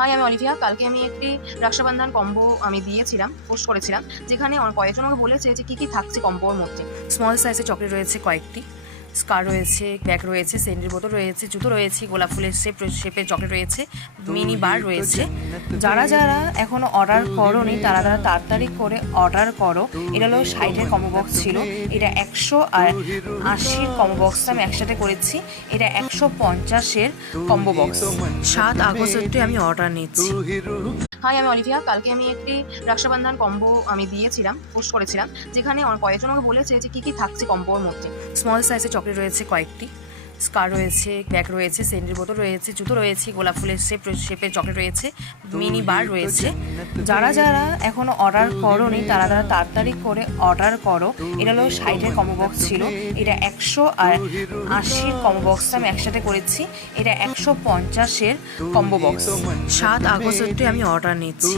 High, আমি Olivia. কালকে আমি একটি রক্ষাবন্ধন কম্বো দিয়েছিলাম, পোস্ট করেছিলাম, যেখানে কয়েকজন আমাকে বলেছে যে কী কী থাকছে কম্বোর মধ্যে। স্মল সাইজের চকলেট রয়েছে কয়েকটি, স্কার রয়েছে, ব্যাগ রয়েছে, সেন্ডের বোতল রয়েছে, জুতো রয়েছে, গোলাপ ফুলের শেপের চকলেট রয়েছে, মিনি বার রয়েছে। যারা যারা এখনও অর্ডার করোনি তারা তাড়াতাড়ি করে অর্ডার করো। এটা হলো 60-এর কম্বো বক্স ছিল, এটা 100 আর 80-র কম্বো বক্সটা আমি একসাথে করেছি। এটা 150-এর কম্বো বক্স। 7 আগস্টে আমি অর্ডার নিচ্ছি। হাই, আমি অলিভিয়া। কালকে আমি একটি রক্ষাবন্ধন কম্বো দিয়েছিলাম, পোস্ট করেছিলাম, যেখানে কয়েকজন আমাকে বলেছে যে কী কী থাকছে কম্বোর মধ্যে। স্মল সাইজের চকলেট রয়েছে কয়েকটি, স্কার রয়েছে, ব্যাগ রয়েছে, সেন্ডের বোতল রয়েছে, জুতো রয়েছে, গোলাপ ফুলের শেপের চকলেট রয়েছে, মিনি বার রয়েছে। যারা যারা এখনও অর্ডার করোনি তারা তাড়াতাড়ি করে অর্ডার করো। এটা হলো 60-এর কম্বো বক্স ছিল, এটা 100 আর 80-র কম্বো বক্সটা আমি একসাথে করেছি। এটা 150-এর কম্বো বক্স। 7 আগস্টে আমি অর্ডার নিচ্ছি।